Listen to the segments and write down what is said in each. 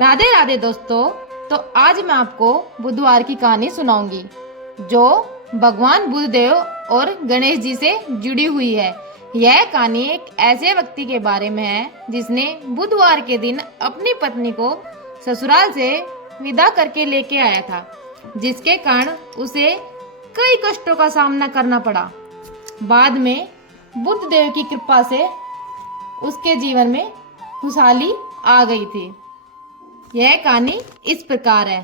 राधे राधे दोस्तों। तो आज मैं आपको बुधवार की कहानी सुनाऊंगी जो भगवान बुद्धदेव और गणेश जी से जुड़ी हुई है। यह कहानी एक ऐसे व्यक्ति के बारे में है जिसने बुधवार के दिन अपनी पत्नी को ससुराल से विदा करके लेके आया था, जिसके कारण उसे कई कष्टों का सामना करना पड़ा। बाद में बुद्धदेव की कृपा से उसके जीवन में खुशहाली आ गई थी। यह कहानी इस प्रकार है।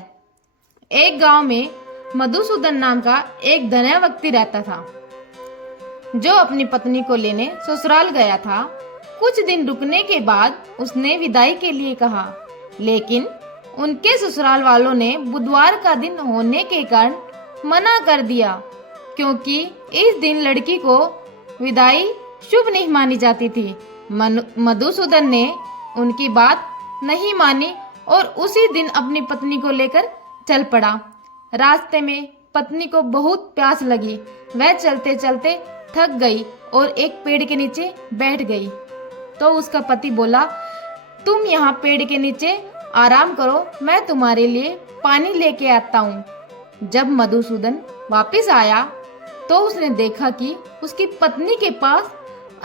एक गांव में मधुसूदन नाम का एक धनी व्यक्ति रहता था, जो अपनी पत्नी को लेने ससुराल गया था। कुछ दिन रुकने के बाद उसने विदाई के लिए कहा, लेकिन उनके ससुराल वालों ने बुधवार का दिन होने के कारण मना कर दिया, क्योंकि इस दिन लड़की को विदाई शुभ नहीं मानी जाती थी। मधुसूदन ने उनकी बात नहीं मानी और उसी दिन अपनी पत्नी को लेकर चल पड़ा। रास्ते में पत्नी को बहुत प्यास लगी। वह चलते चलते थक गई और एक पेड़ के नीचे बैठ गई। तो उसका पति बोला, तुम यहाँ पेड़ के नीचे आराम करो, मैं तुम्हारे लिए पानी लेके आता हूँ। जब मधुसूदन वापस आया तो उसने देखा कि उसकी पत्नी के पास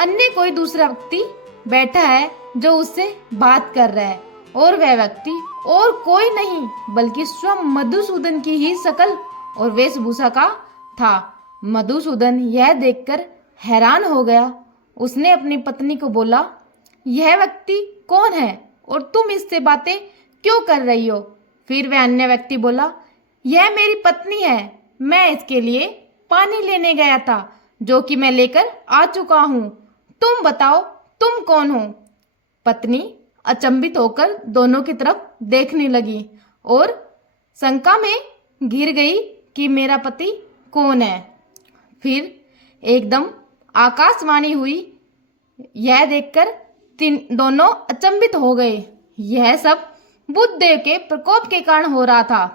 अन्य कोई दूसरा व्यक्ति बैठा है जो उससे बात कर रहा है, और वह व्यक्ति और कोई नहीं बल्कि स्वयं मधुसूदन की ही शकल और वेशभूषा का था। मधुसूदन यह देखकर हैरान हो गया। उसने अपनी पत्नी को बोला, यह व्यक्ति कौन है और तुम इससे बातें क्यों कर रही हो? फिर वह अन्य व्यक्ति बोला, यह मेरी पत्नी है, मैं इसके लिए पानी लेने गया था, जो कि मैं लेकर आ चुका हूँ। तुम बताओ, तुम कौन हो? पत्नी अचंभित होकर दोनों की तरफ देखने लगी और शंका में घिर गई कि मेरा पति कौन है। फिर एकदम आकाशवाणी हुई। यह देखकर दोनों अचंभित हो गए। यह सब बुद्धदेव के प्रकोप के कारण हो रहा था,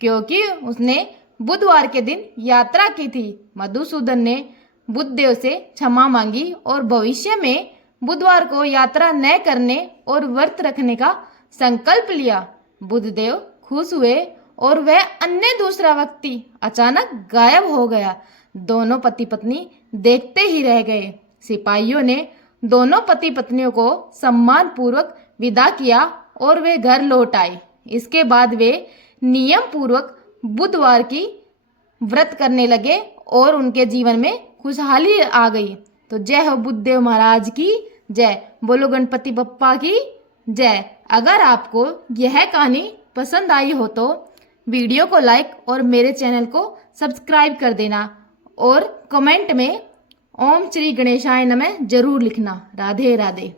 क्योंकि उसने बुधवार के दिन यात्रा की थी। मधुसूदन ने बुद्धदेव से क्षमा मांगी और भविष्य में बुधवार को यात्रा न करने और व्रत रखने का संकल्प लिया। बुद्धदेव खुश हुए और वह अन्य दूसरा व्यक्ति अचानक गायब हो गया। दोनों पति पत्नी देखते ही रह गए। सिपाहियों ने दोनों पति पत्नियों को सम्मान पूर्वक विदा किया और वे घर लौट आए। इसके बाद वे नियम पूर्वक बुधवार की व्रत करने लगे और उनके जीवन में खुशहाली आ गई। तो जय हो बुद्धदेव महाराज की जय, बोलो गणपति बप्पा की जय। अगर आपको यह कहानी पसंद आई हो तो वीडियो को लाइक और मेरे चैनल को सब्सक्राइब कर देना और कमेंट में ओम श्री गणेशाय नमः जरूर लिखना। राधे राधे।